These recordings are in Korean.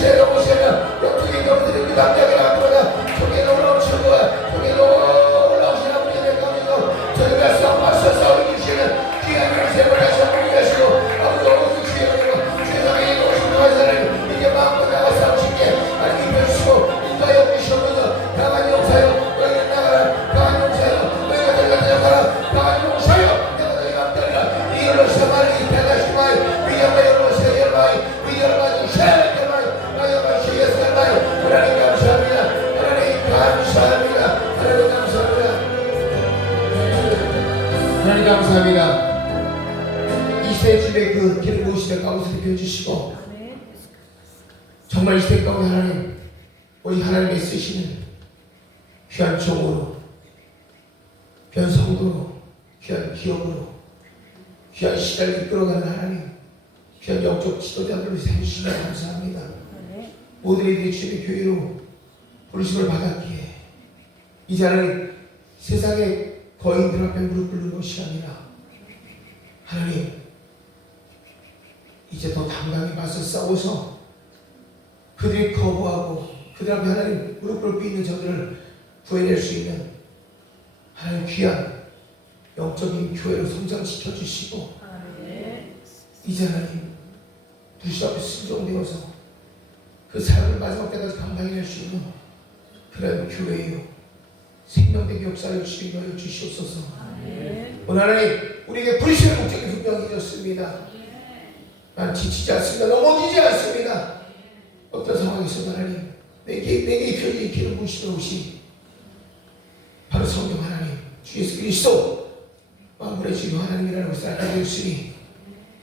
병을 아니라 영적인 병들을 피합니다 그러나 속에 올라오신 거야. 속에 올라오신 아버지의 감사도 저희가 싸움하셔 이 시대 집에 그 기름 부으시는 가운데 펴주시고. 정말 이 시대 가운데 하나님 우리 하나님의 쓰시는 귀한 종으로 귀한 성도로 귀한 기업으로 귀한 시대를 이끌어가는 하나님 귀한 영적 지도자들을 세우시며 감사합니다. 모든 이들이 주님의 교회로 부르심을 받았기에 이제는 세상의 거인들 앞에 무릎 꿇는 것이 아니라 하나님 이제 더 당당히 맞서 싸워서 그들이 거부하고 그들 앞에 하나님 무릎 꿇고 있는 저들을 구해낼 수 있는 하나님 귀한 영적인 교회로 성장시켜 주시고 이제 하나님 부시 앞에 순종되어서 그 사람을 마지막 때까지 감당해 낼 수 있는 그런 교회요. 생명된 역사를 하여 주시옵소서. 오늘 하나님 우리에게 부르시는 목적이 분명해졌습니다 난 지치지 않습니다. 넘어지지 않습니다. 어떤 상황에서도 하나님 내게 내게 기름 부시는 옷이 바로 성령 하나님 주 예수 그리스도. 만물의 주요 하나님이라는 것을 알게 되었으니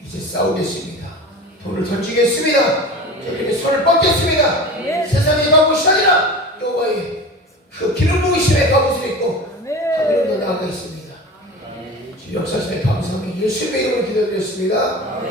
이제 싸우겠습니다. 돈을 던지겠습니다. 저들에게 손을 뻗겠습니다. 세상의 가보시 아니라. 여호와의 그 기름 부으심의 가보시를 있고 하늘로 나아가 있습니다. 주 역사심에 감사하며 예수님의 이름으로 기도드렸습니다